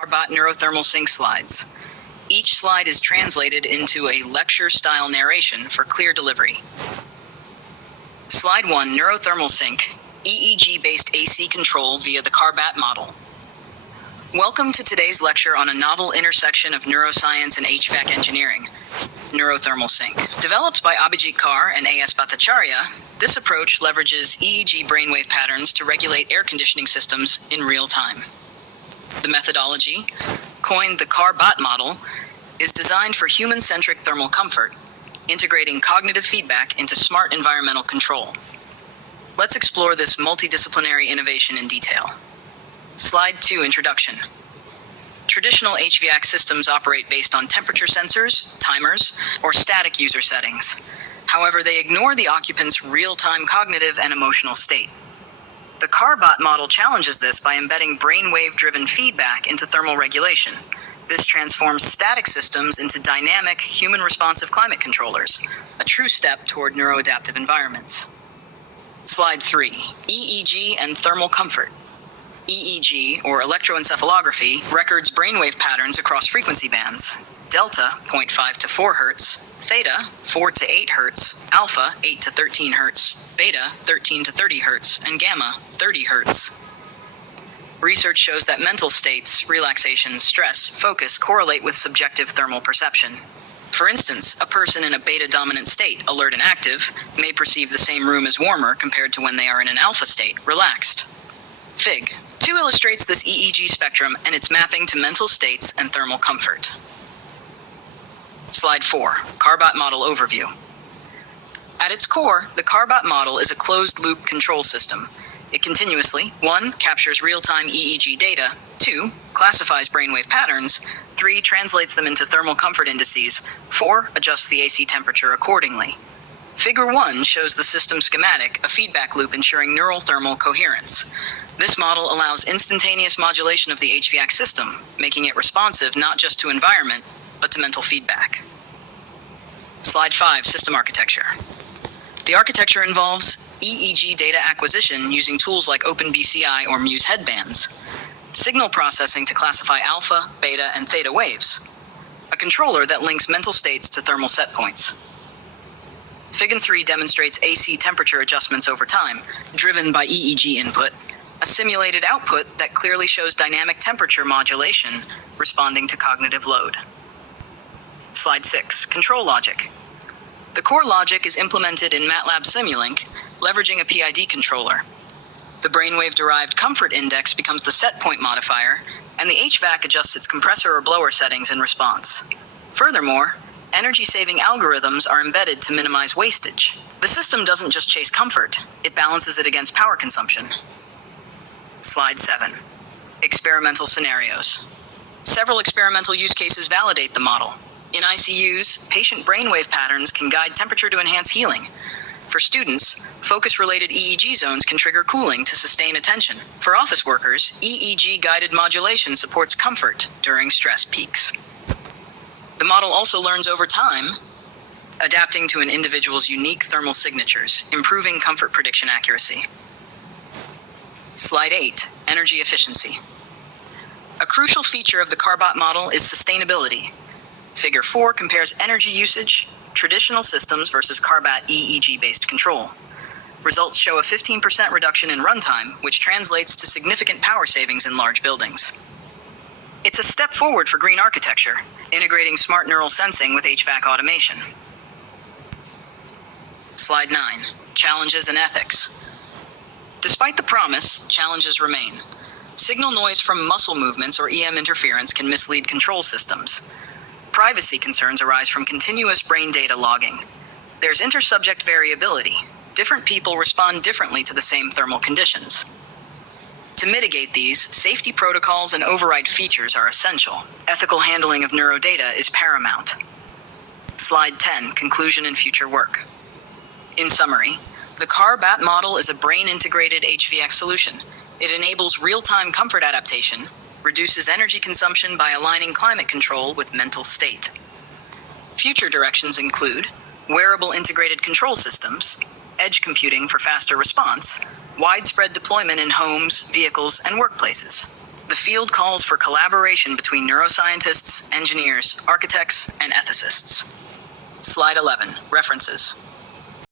Carbot neurothermal sync slides. Each slide is translated into a lecture-style narration for clear delivery. Slide 1, Neurothermal Sync, EEG-based AC control via the Carbot model. Welcome to today's lecture on a novel intersection of neuroscience and HVAC engineering, neurothermal sync. Developed by Abhijit Kaur and A.S. Bhattacharya, this approach leverages EEG brainwave patterns to regulate air conditioning systems in real time. The methodology, coined the Carbot model, is designed for human-centric thermal comfort, integrating cognitive feedback into smart environmental control. Let's explore this multidisciplinary innovation in detail. Slide 2, Introduction. Traditional HVAC systems operate based on temperature sensors, timers, or static user settings. However, they ignore the occupant's real-time cognitive and emotional state. The Carbot model challenges this by embedding brainwave-driven feedback into thermal regulation. This transforms static systems into dynamic, human-responsive climate controllers, a true step toward neuroadaptive environments. Slide 3, EEG and thermal comfort. EEG, or electroencephalography, records brainwave patterns across frequency bands. Delta, 0.5 to 4 Hz, theta, 4 to 8 Hz, alpha, 8 to 13 Hz, beta, 13 to 30 Hz, and gamma, 30 Hz. Research shows that mental states, relaxation, stress, focus correlate with subjective thermal perception. For instance, a person in a beta-dominant state, alert and active, may perceive the same room as warmer compared to when they are in an alpha state, relaxed. Fig. 2 illustrates this EEG spectrum and its mapping to mental states and thermal comfort. Slide 4, Carbot model overview. At its core, the Carbot model is a closed-loop control system. It continuously, 1, captures real-time EEG data, 2, classifies brainwave patterns, 3, translates them into thermal comfort indices, 4, adjusts the AC temperature accordingly. Figure 1 shows the system schematic, a feedback loop ensuring neural thermal coherence. This model allows instantaneous modulation of the HVAC system, making it responsive not just to environment, but to mental feedback. Slide 5, System Architecture. The architecture involves EEG data acquisition using tools like OpenBCI or Muse headbands, signal processing to classify alpha, beta, and theta waves, a controller that links mental states to thermal set points. Figure 3 demonstrates AC temperature adjustments over time, driven by EEG input, a simulated output that clearly shows dynamic temperature modulation responding to cognitive load. Slide 6, Control Logic. The core logic is implemented in MATLAB Simulink, leveraging a PID controller. The brainwave-derived comfort index becomes the set point modifier, and the HVAC adjusts its compressor or blower settings in response. Furthermore, energy-saving algorithms are embedded to minimize wastage. The system doesn't just chase comfort, it balances it against power consumption. Slide 7, Experimental Scenarios. Several experimental use cases validate the model. In ICUs, patient brainwave patterns can guide temperature to enhance healing. For students, focus-related EEG zones can trigger cooling to sustain attention. For office workers, EEG-guided modulation supports comfort during stress peaks. The model also learns over time, adapting to an individual's unique thermal signatures, improving comfort prediction accuracy. Slide 8, Energy Efficiency. A crucial feature of the Carbot model is sustainability. Figure 4 compares energy usage, traditional systems versus Carbot EEG-based control. Results show a 15% reduction in runtime, which translates to significant power savings in large buildings. It's a step forward for green architecture, integrating smart neural sensing with HVAC automation. Slide 9, Challenges and Ethics. Despite the promise, challenges remain. Signal noise from muscle movements or EM interference can mislead control systems. Privacy concerns arise from continuous brain data logging. There's intersubject variability. Different people respond differently to the same thermal conditions. To mitigate these, safety protocols and override features are essential. Ethical handling of neurodata is paramount. Slide 10, Conclusion and Future Work. In summary, the Carbot model is a brain-integrated HVAC solution. It enables real-time comfort adaptation, reduces energy consumption by aligning climate control with mental state. Future directions include wearable integrated control systems, edge computing for faster response, widespread deployment in homes, vehicles, and workplaces. The field calls for collaboration between neuroscientists, engineers, architects, and ethicists. Slide 11. References.